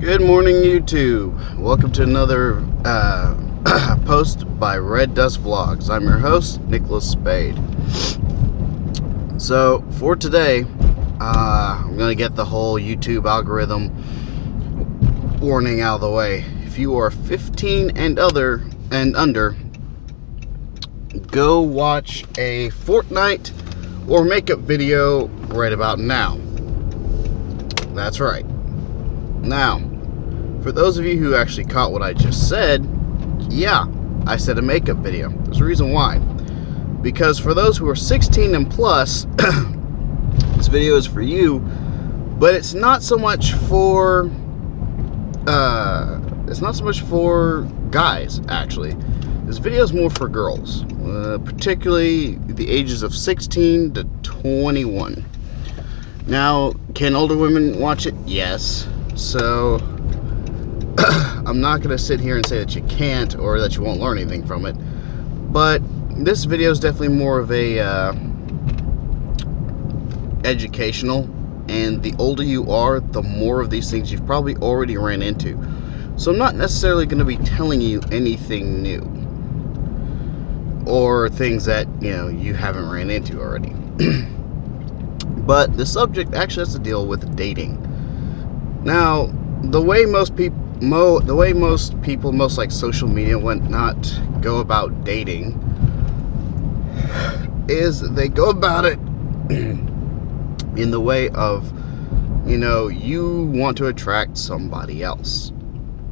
Good morning, YouTube. Welcome to another post by Red Dust Vlogs. I'm your host, Nicholas Spade. So, for today, I'm going to get the whole YouTube algorithm warning out of the way. If you are 15 and under, go watch a Fortnite or makeup video right about now. That's right. Now, for those of you who actually caught what I just said, yeah, I said a makeup video. There's a reason why. Because for those who are 16 and plus, this video is for you, but it's not so much for guys, actually. This video is more for girls, particularly the ages of 16 to 21. Now, can older women watch it? Yes. So, I'm not going to sit here and say that you can't or that you won't learn anything from it. But this video is definitely more of a educational. And the older you are, the more of these things you've probably already ran into. So I'm not necessarily going to be telling you anything new. Or things that, you haven't ran into already. But the subject actually has to deal with dating. Now, the way most like social media whatnot go about dating is they go about it in the way of, you want to attract somebody else.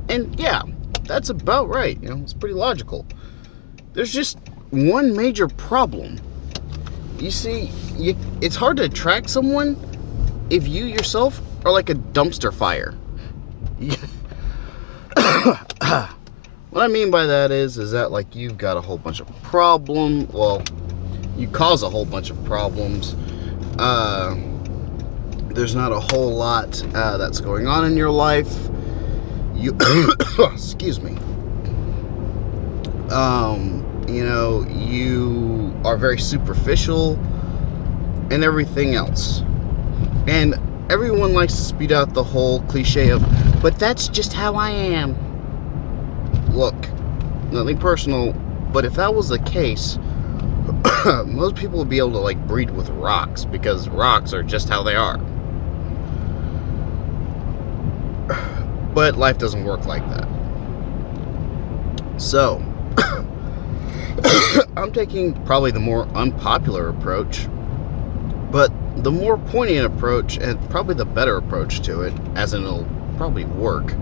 And yeah, that's about right. It's pretty logical. There's just one major problem. You see, it's hard to attract someone if you yourself are like a dumpster fire. What I mean by that is that like you've got a whole bunch of problems. Well, you cause a whole bunch of problems. There's not a whole lot that's going on in your life. You, excuse me. You are very superficial and everything else. And everyone likes to speed out the whole cliche of, but that's just how I am. Look, nothing personal, but if that was the case, most people would be able to breed with rocks, because rocks are just how they are. But life doesn't work like that. So, I'm taking probably the more unpopular approach, but the more poignant approach, and probably the better approach to it, as in it'll probably work,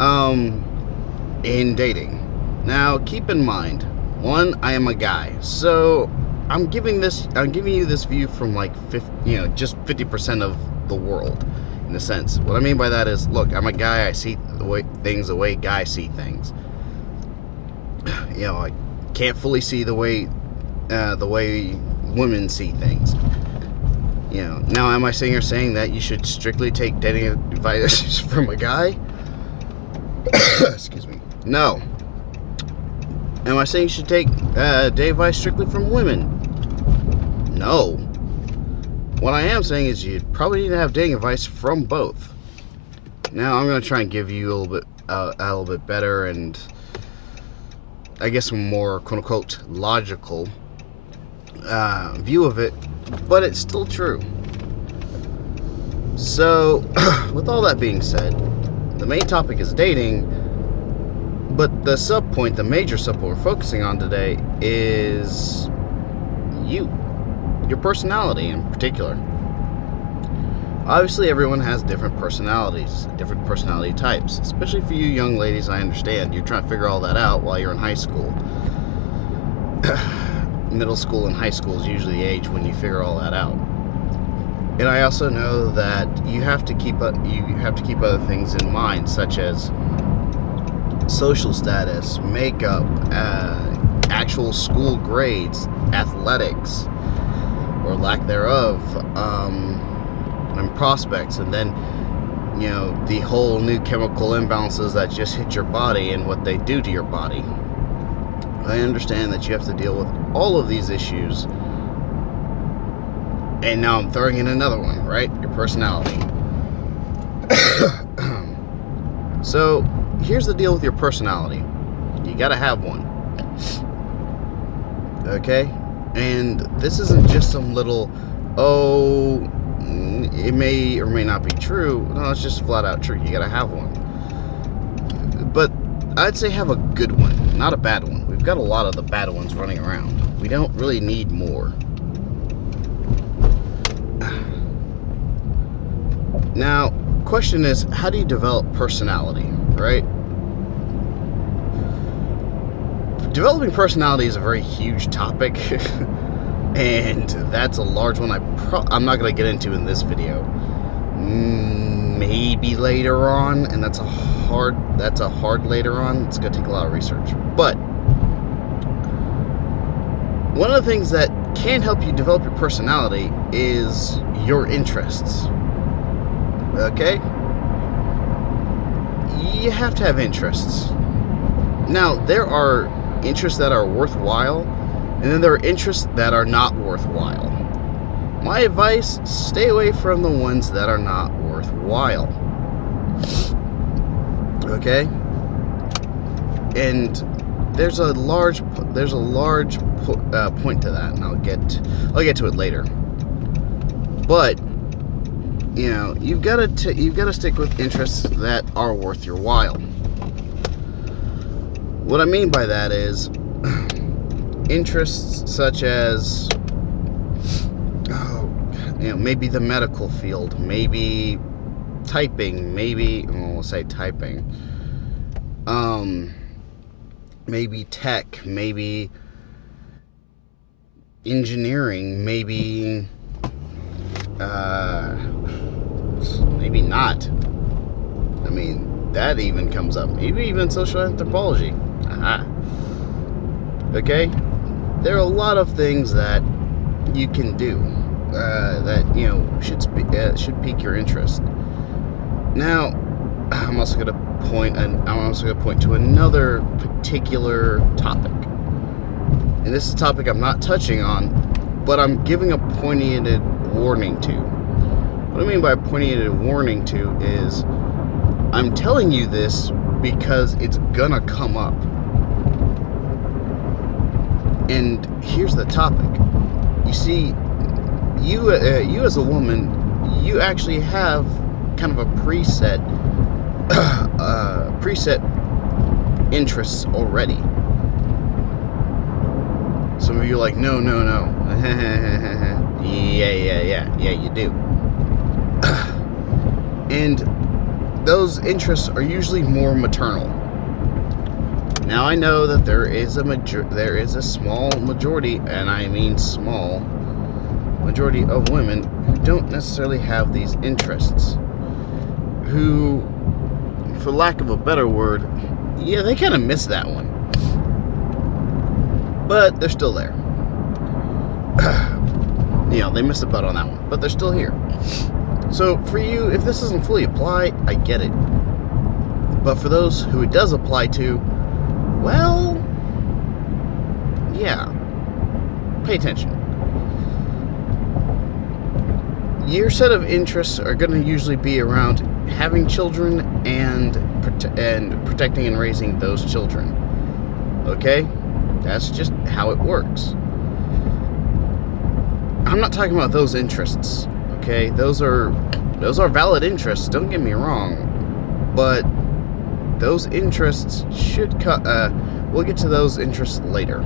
in dating. Now, keep in mind, one, I am a guy, so I'm giving you this view from just 50% of the world, in a sense. What I mean by that is, look, I'm a guy, I see the way guys see things. I can't fully see the way women see things. Now, am I sitting here saying that you should strictly take dating advice from a guy? Excuse me. No. Am I saying you should take dating advice strictly from women? No. What I am saying is you probably need to have dating advice from both. Now, I'm going to try and give you a little bit better and I guess a more quote-unquote logical view of it, but it's still true. So, with all that being said, the main topic is dating, but the major subpoint we're focusing on today is your personality in particular. Obviously, everyone has different personalities, different personality types, especially for you young ladies. I understand you're trying to figure all that out while you're in high school. Middle school and high school is usually the age when you figure all that out. And I also know that you have to keep other things in mind, such as social status, makeup, actual school grades, athletics, or lack thereof, and prospects, and then the whole new chemical imbalances that just hit your body and what they do to your body. I understand that you have to deal with all of these issues, and now I'm throwing in another one, right? Your personality. So here's the deal with your personality. You gotta have one. Okay? And this isn't just some little, oh, it may or may not be true. No, it's just flat out true. You gotta have one. But I'd say have a good one, not a bad one. We've got a lot of the bad ones running around. We don't really need more. Now, question is, how do you develop personality, right? Developing personality is a very huge topic, and that's a large one I'm not going to get into in this video. Maybe later on, and that's a hard later on. It's going to take a lot of research. But one of the things that can help you develop your personality is your interests. Okay? You have to have interests. Now, there are interests that are worthwhile, and then there are interests that are not worthwhile. My advice, stay away from the ones that are not worthwhile. Okay? And there's a large point to that, and I'll get to it later. But you know, you've got to stick with interests that are worth your while. What I mean by that is interests such as, maybe the medical field, maybe typing, we'll say typing, maybe tech, maybe engineering, maybe not. I mean, that even comes up. Maybe even social anthropology. Aha. Okay? There are a lot of things that you can do that, should pique your interest. Now, I'm also going to point to another particular topic. And this is a topic I'm not touching on, but I'm giving a pointed warning to. What I mean by pointed warning to is I'm telling you this because it's gonna come up. And here's the topic. You see, you as a woman, you actually have kind of a preset interests already. Some of you are like, no. Yeah, you do. And those interests are usually more maternal. Now I know that there is a small majority, and I mean small majority of women who don't necessarily have these interests, who, for lack of a better word, they kind of miss that one, but they're still there. They missed the boat on that one, but they're still here. So for you, if this doesn't fully apply, I get it. But for those who it does apply to, well, yeah, pay attention. Your set of interests are going to usually be around having children and protecting and raising those children. Okay? That's just how it works. I'm not talking about those interests. Okay, those are valid interests, don't get me wrong, but those interests should we'll get to those interests later.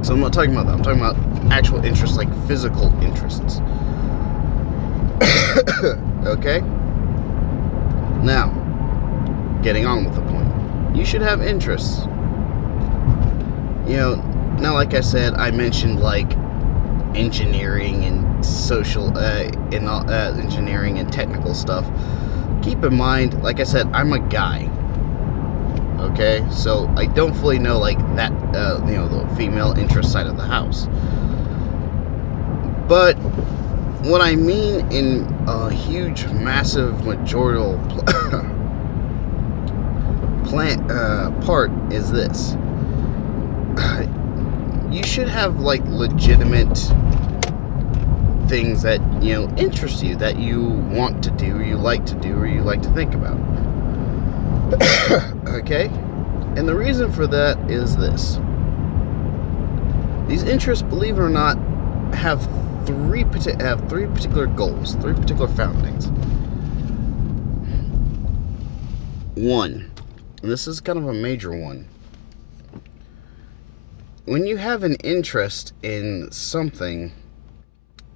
So I'm not talking about that. I'm talking about actual interests, like physical interests. Okay? Now, getting on with the point. You should have interests. Now like I said, I mentioned like engineering and social engineering and technical stuff. Keep in mind, like I said, I'm a guy. Okay, so I don't fully know like that the female interest side of the house. But what I mean in a huge, massive majority part is this. You should have like legitimate things that, you know, interest you, that you want to do, or you like to do, or you like to think about. Okay? And the reason for that is this. These interests, believe it or not, have three particular goals, three particular foundings. One, and this is kind of a major one. When you have an interest in something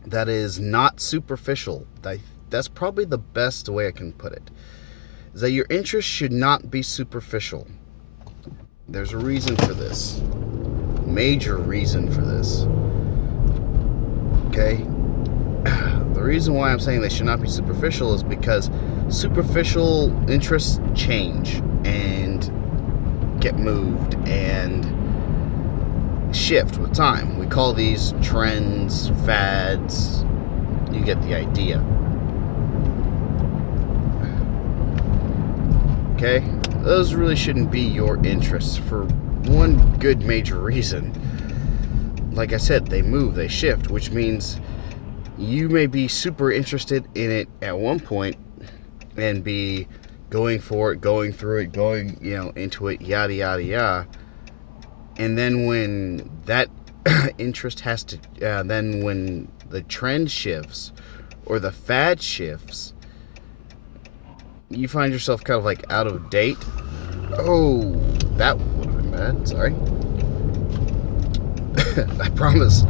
that is not superficial, that's probably the best way I can put it, is that your interest should not be superficial. There's a reason for this. Major reason for this. Okay? The reason why I'm saying they should not be superficial is because superficial interests change and get moved and shift with time. We call these trends, fads. You get the idea. Okay? Those really shouldn't be your interests for one good major reason. Like I said, they move, they shift, which means you may be super interested in it at one point and be going for it, going through it, going, you know, into it, yada, yada, yada. And then when that interest has to, then when the trend shifts or the fad shifts, you find yourself kind of like out of date. Oh, that would have been bad. Sorry. I promise.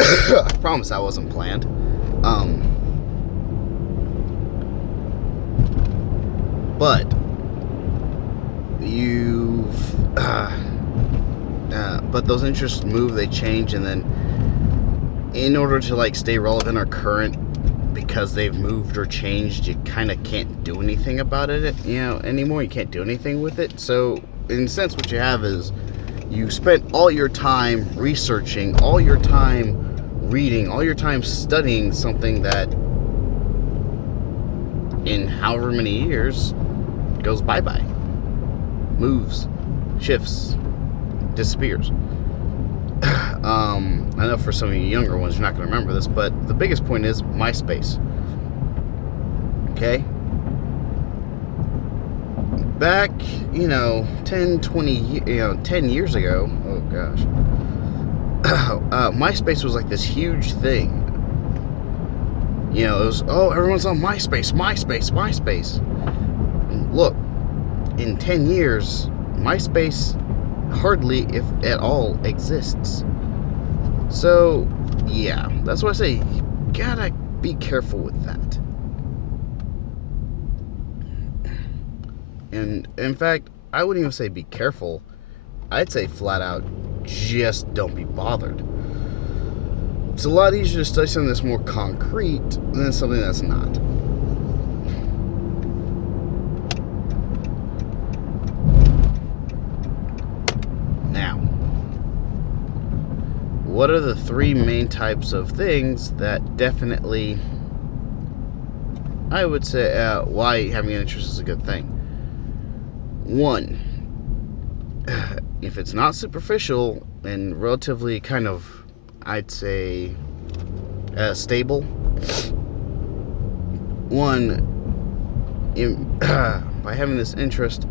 I promise that wasn't planned. But you've, but those interests move, they change, and then in order to like stay relevant or current, because they've moved or changed, you kind of can't do anything about it, you know, anymore. You can't do anything with it. So in a sense, what you have is you spent all your time researching, all your time reading, all your time studying something that in however many years goes bye-bye, moves, shifts, disappears. I know for some of you younger ones, you're not going to remember this, but the biggest point is MySpace. Okay? Back, 10, 20, 10 years ago, oh gosh, MySpace was like this huge thing. It was, oh, everyone's on MySpace. And look, in 10 years, MySpace hardly, if at all, exists. So, yeah, that's why I say you gotta be careful with that. And in fact, I wouldn't even say be careful. I'd say flat out, just don't be bothered. It's a lot easier to study something that's more concrete than something that's not. Now, what are the three main types of things that definitely, I would say, why having an interest is a good thing? One, if it's not superficial and relatively kind of, I'd say, stable. One, by having this interest,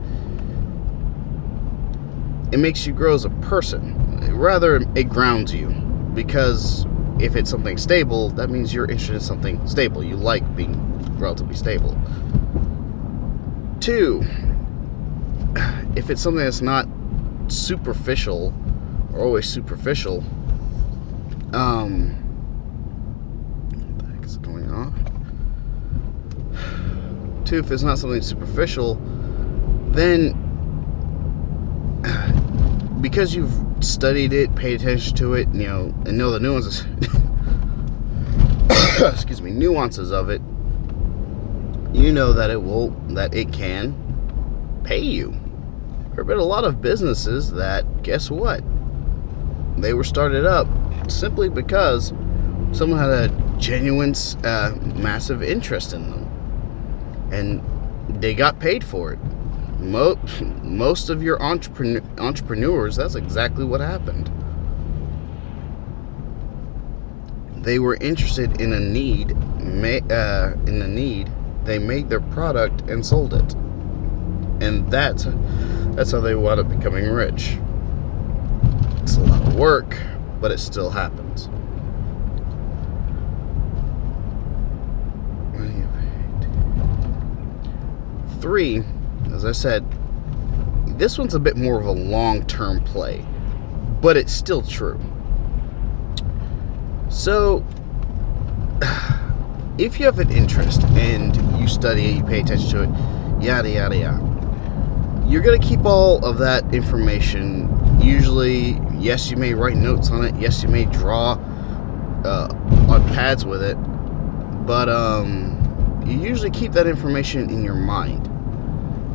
it makes you grow as a person. Rather, it grounds you. Because if it's something stable, that means you're interested in something stable. You like being relatively stable. Two, if it's something that's not superficial, or always superficial, what the heck is going on? Two, if it's not something superficial, then because you've studied it, paid attention to it, and know the nuances, nuances of it, you know that it can pay you. There have been a lot of businesses that, guess what? They were started up simply because someone had a genuine, massive interest in them. And they got paid for it. Most of your entrepreneurs, that's exactly what happened. They were interested in a need. They made their product and sold it, and that's how they wound up becoming rich. It's a lot of work, but it still happens. 3, as I said, this one's a bit more of a long-term play, but it's still true. So, if you have an interest and you study it, you pay attention to it, yada yada yada, you're going to keep all of that information. Usually, yes, you may write notes on it, yes, you may draw on pads with it, but you usually keep that information in your mind.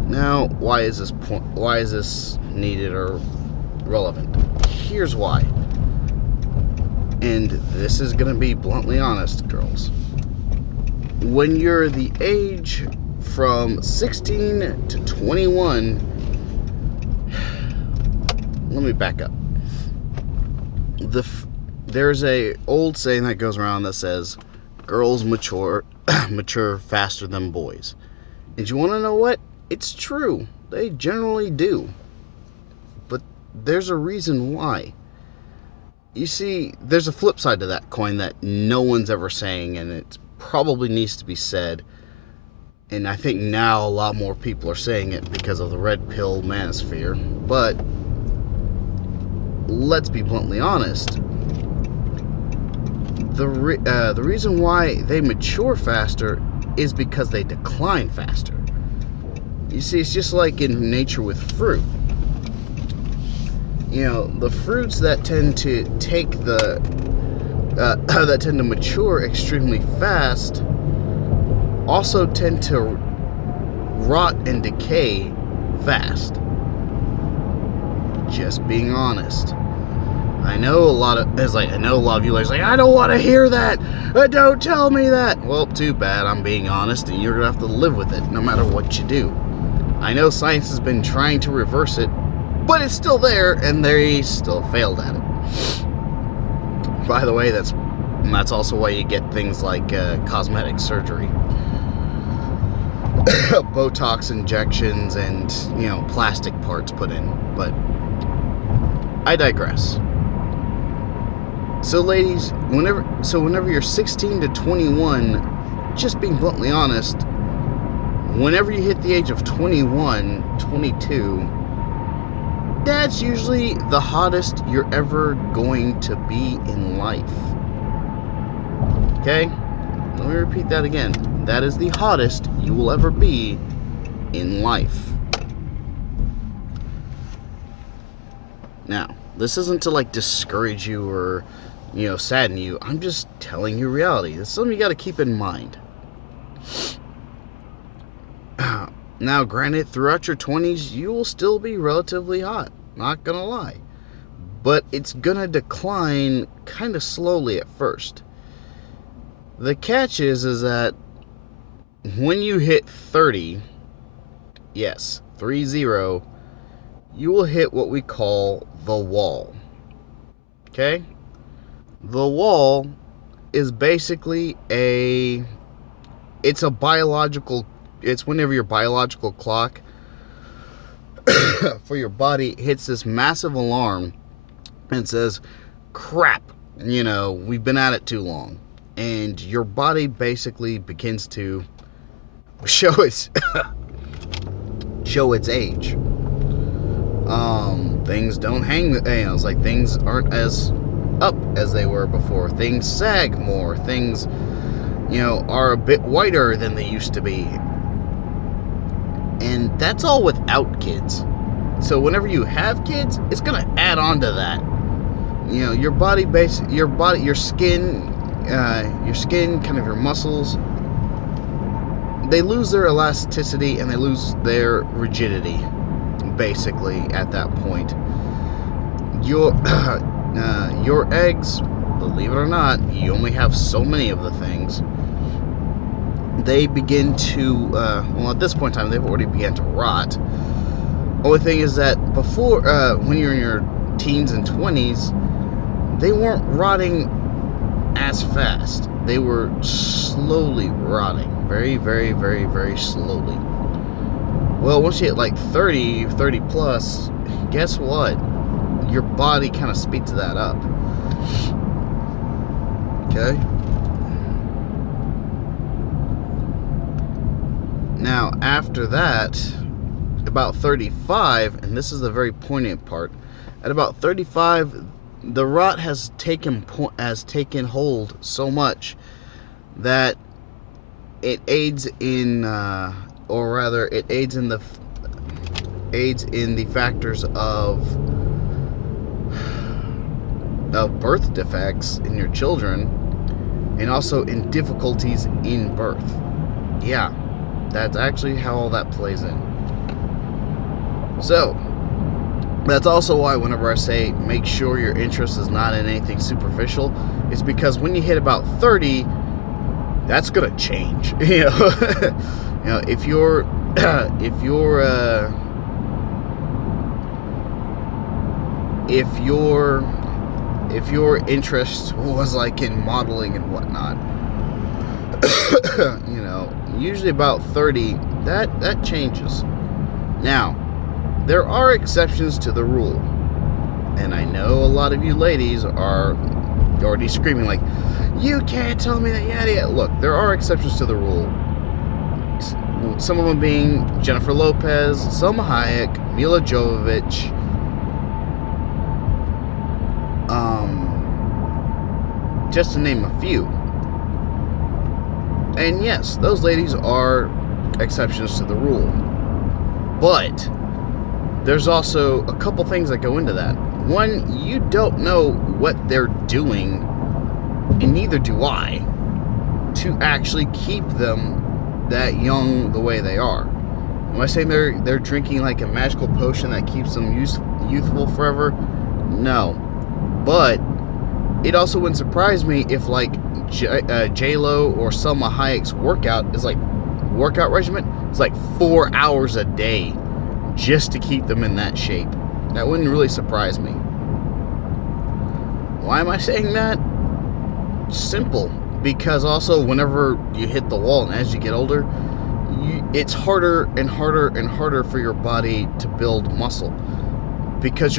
Now, why is this needed or relevant? Here's why. And this is going to be bluntly honest, girls. When you're the age from 16 to 21, let me back up. There's a old saying that goes around that says, girls mature faster than boys. And you want to know what? It's true. They generally do. But there's a reason why. You see, there's a flip side to that coin that no one's ever saying, and it probably needs to be said. And I think now a lot more people are saying it because of the red pill manosphere. But let's be bluntly honest. The reason why they mature faster is because they decline faster. You see, it's just like in nature with fruit. You know, the fruits that tend to that tend to mature extremely fast also tend to rot and decay fast. Just being honest. I know a lot of you are like, I don't want to hear that. Don't tell me that. Well, too bad. I'm being honest, and you're gonna have to live with it no matter what you do. I know science has been trying to reverse it, but it's still there, and they still failed at it. By the way, that's also why you get things like cosmetic surgery, Botox injections, and plastic parts put in. But I digress. So, ladies, whenever you're 16 to 21, just being bluntly honest, whenever you hit the age of 21, 22, that's usually the hottest you're ever going to be in life. Okay? Let me repeat that again. That is the hottest you will ever be in life. Now, this isn't to discourage you or sadden you. I'm just telling you reality. It's something you got to keep in mind. Now, granted, throughout your 20s, you will still be relatively hot. Not gonna lie. But it's gonna decline kind of slowly at first. The catch is that when you hit 30, yes, 30, you will hit what we call the wall. Okay? The wall is basically it's whenever your biological clock for your body hits this massive alarm and says, crap, we've been at it too long. And your body basically begins to show its age. Things don't hang, it's like things aren't as up as they were before. Things sag more. Things, are a bit whiter than they used to be. And that's all without kids. So whenever you have kids, it's gonna add on to that. Your skin, kind of your muscles, they lose their elasticity and they lose their rigidity, basically, at that point. Your eggs, believe it or not, you only have so many of the things. They begin to, at this point in time, they've already begun to rot. Only thing is that before, when you're in your teens and 20s, they weren't rotting as fast. They were slowly rotting. Very, very, very, very slowly. Well, once you hit like 30 plus, guess what? Your body kind of speeds that up. Okay? Now, after that, about 35, and this is the very poignant part, at about 35, the rot has taken hold so much that it aids in, or rather, it aids in the factors of birth defects in your children, and also in difficulties in birth. Yeah, that's actually how all that plays in. So, that's also why whenever I say make sure your interest is not in anything superficial, it's because when you hit about 30, that's gonna change. You know, if your interest was like in modeling and whatnot, you know, usually about 30, that changes. Now, there are exceptions to the rule, and I know a lot of you ladies are already screaming like, you can't tell me that, yada. Look, there are exceptions to the rule. Some of them being Jennifer Lopez, Salma Hayek, Mila Jovovich, just to name a few. And yes, those ladies are exceptions to the rule. But there's also a couple things that go into that. One, you don't know what they're doing, and neither do I, to actually keep them that young the way they are. Am I saying they're drinking like a magical potion that keeps them youthful forever? No. But it also wouldn't surprise me if like J-Lo or Salma Hayek's workout regimen is like 4 hours a day just to keep them in that shape. That wouldn't really surprise me. Why am I saying that? Simple. Because also whenever you hit the wall and as you get older, it's harder and harder and harder for your body to build muscle. Because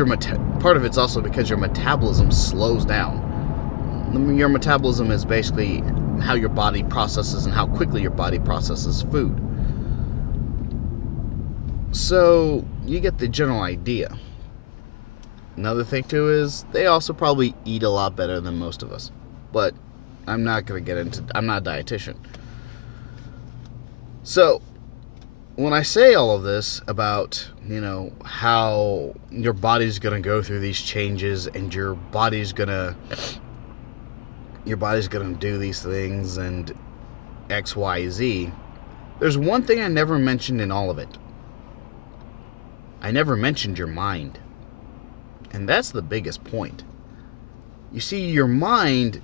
part of it's also because your metabolism slows down. Your metabolism is basically how your body processes and how quickly your body processes food. So, you get the general idea. Another thing too is, they also probably eat a lot better than most of us. But, I'm not a dietitian. So, when I say all of this about, you know, how your body's going to go through these changes and your body's going to do these things and X, Y, Z, there's one thing I never mentioned in all of it. I never mentioned your mind. And that's the biggest point. You see, your mind,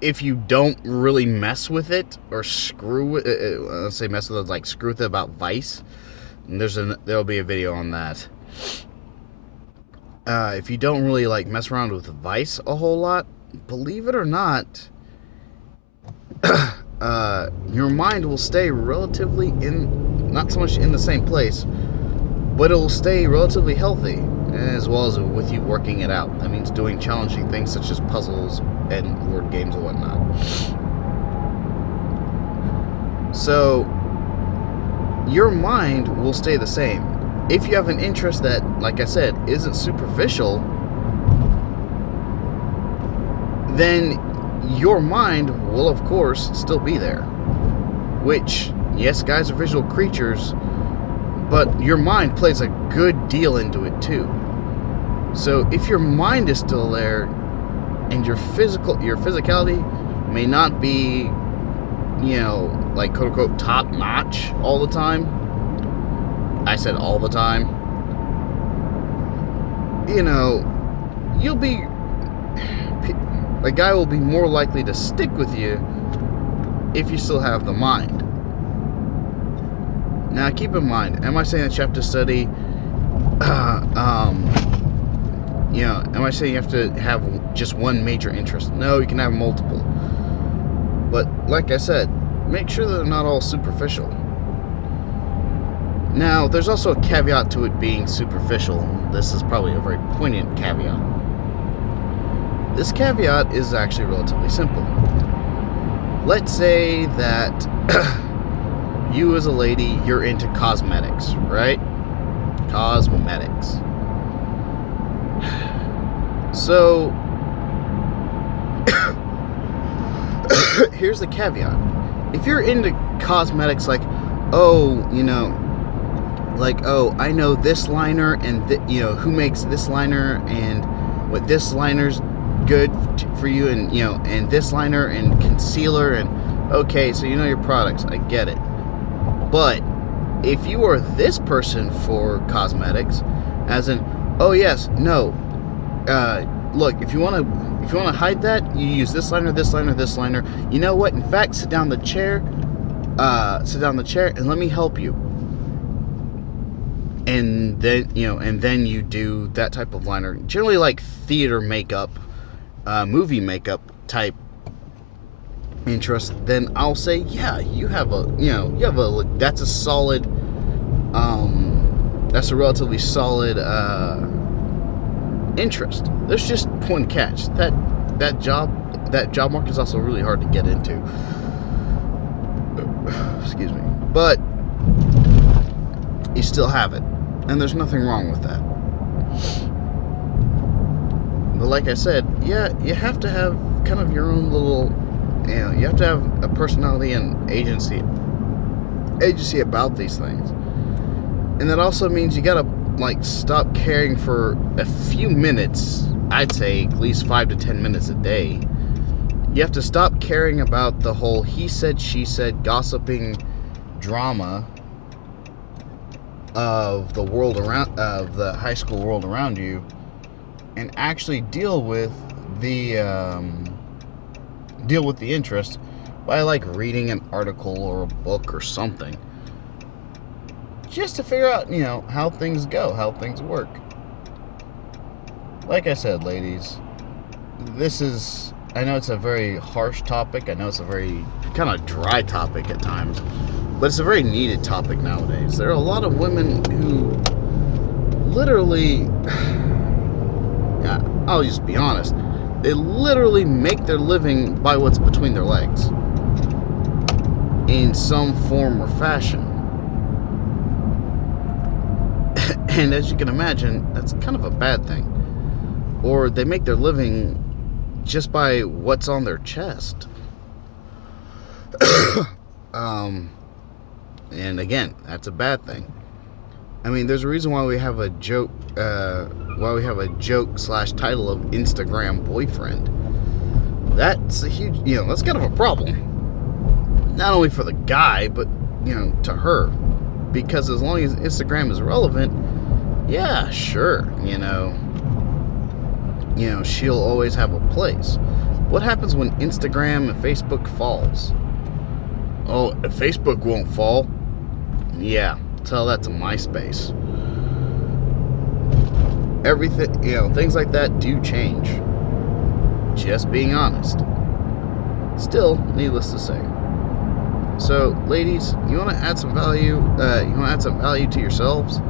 if you don't really mess with it or screw with it, let's say mess with it, like screw with it about Vice, and there'll be a video on that. If you don't really like mess around with Vice a whole lot, believe it or not, your mind will stay relatively not so much in the same place, but it will stay relatively healthy, as well as with you working it out. That means doing challenging things such as puzzles and word games and whatnot. So, your mind will stay the same. If you have an interest that, like I said, isn't superficial, then your mind will, of course, still be there. Which, yes, guys are visual creatures, but your mind plays a good deal into it too. So if your mind is still there, and your physicality may not be, you know, like quote unquote top notch all the time. I said all the time. You know, a guy will be more likely to stick with you if you still have the mind. Now, keep in mind, am I saying that you have to study am I saying you have to have just one major interest? No, you can have multiple. But like I said, make sure that they're not all superficial. Now, there's also a caveat to it being superficial. This is probably a very poignant caveat. This caveat is actually relatively simple. Let's say that you as a lady, you're into cosmetics, right? Cosmetics. So, here's the caveat. If you're into cosmetics, like, oh, I know this liner and who makes this liner and what this liner's good for you, and and this liner and concealer, and okay, so you know your products. I get it. But if you are this person for cosmetics, as in, oh yes, no, look, if you want to hide that, you use this liner, this liner, this liner. You know what? In fact, sit down the chair, and let me help you. And then you do that type of liner, generally like theater makeup, movie makeup type interest. Then I'll say, yeah, that's a solid, that's a relatively solid interest. There's just one catch. That job market is also really hard to get into. Excuse me. But you still have it, and there's nothing wrong with that. But like I said, yeah, you have to have kind of your own little, you have to have a personality and agency about these things. And that also means you gotta stop caring for a few minutes. I'd say at least 5 to 10 minutes a day. You have to stop caring about the whole he said, she said, gossiping drama of the world around, of the high school world around you, and actually deal with the interest by reading an article or a book or something, just to figure out how things go, how things work. Like I said, ladies, I know it's a very harsh topic. I know it's a very kind of dry topic at times, but it's a very needed topic nowadays. There are a lot of women who literally, I'll just be honest, they literally make their living by what's between their legs in some form or fashion. And as you can imagine, that's kind of a bad thing. Or they make their living just by what's on their chest. And again, that's a bad thing. I mean, there's a reason why we have a joke, /title of Instagram boyfriend. That's a huge, that's kind of a problem. Not only for the guy, but, to her. Because as long as Instagram is relevant, yeah, sure, she'll always have a place. What happens when Instagram and Facebook falls? Oh, Facebook won't fall. Yeah, tell that to MySpace. Everything, things like that do change. Just being honest. Still, needless to say. So, ladies, you want to add some value? You want to add some value to yourselves?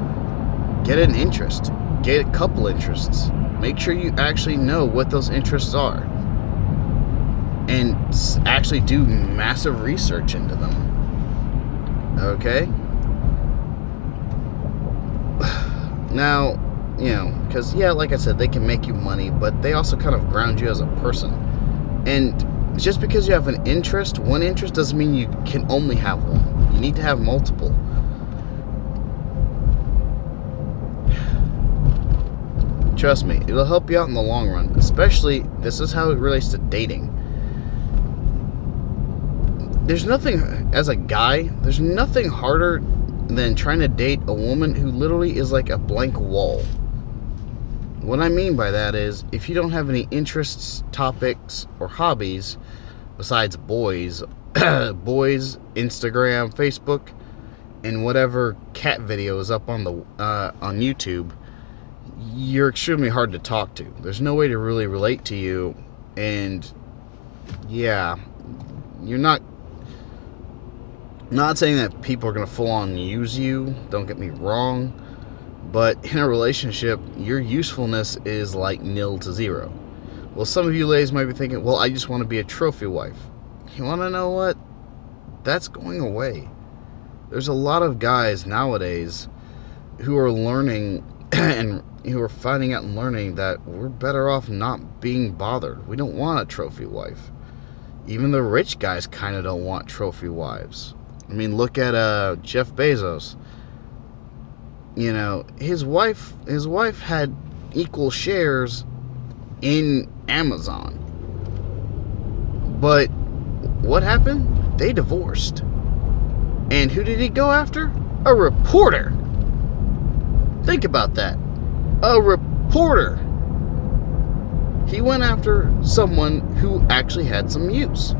Get an interest. Get a couple interests. Make sure you actually know what those interests are, and actually do massive research into them. Okay? Now, because, like I said, they can make you money, but they also kind of ground you as a person. And just because you have one interest doesn't mean you can only have one. You need to have multiple. Trust me, it'll help you out in the long run. Especially, this is how it relates to dating. There's nothing, as a guy, there's nothing harder than trying to date a woman who literally is like a blank wall. What I mean by that is, if you don't have any interests, topics, or hobbies besides boys, Instagram, Facebook, and whatever cat video is up on the on YouTube, you're extremely hard to talk to. There's no way to really relate to you, and yeah, you're not saying that people are going to full on use you, don't get me wrong, but in a relationship, your usefulness is like nil to zero. Well, some of you ladies might be thinking, well, I just want to be a trophy wife. You want to know what? That's going away. There's a lot of guys nowadays who are learning and who are finding out and learning that we're better off not being bothered. We don't want a trophy wife. Even the rich guys kind of don't want trophy wives. I mean, look at Jeff Bezos. You know, his wife had equal shares in Amazon. But what happened? They divorced. And who did he go after? A reporter. Think about that. A reporter. He went after someone who actually had some use,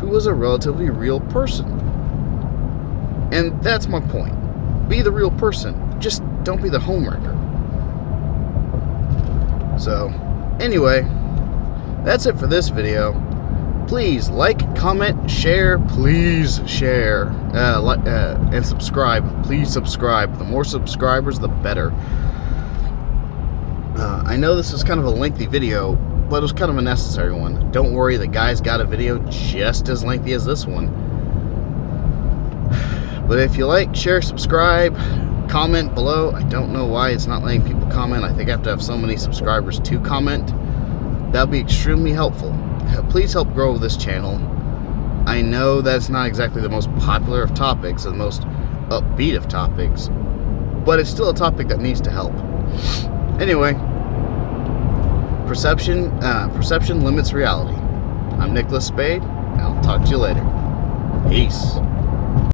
who was a relatively real person. And that's my point. Be the real person. Just don't be the homewrecker. So, anyway, that's it for this video. Please like, comment, share. Please share. And subscribe. Please subscribe. The more subscribers, the better. I know this is kind of a lengthy video, but it was kind of a necessary one. Don't worry, the guy's got a video just as lengthy as this one. But if you like, share, subscribe, comment below. I don't know why it's not letting people comment. I think I have to have so many subscribers to comment. That'll be extremely helpful. Please help grow this channel. I know that's not exactly the most popular of topics, or the most upbeat of topics, but it's still a topic that needs to help. Anyway, perception limits reality. I'm Nicholas Spade, and I'll talk to you later. Peace.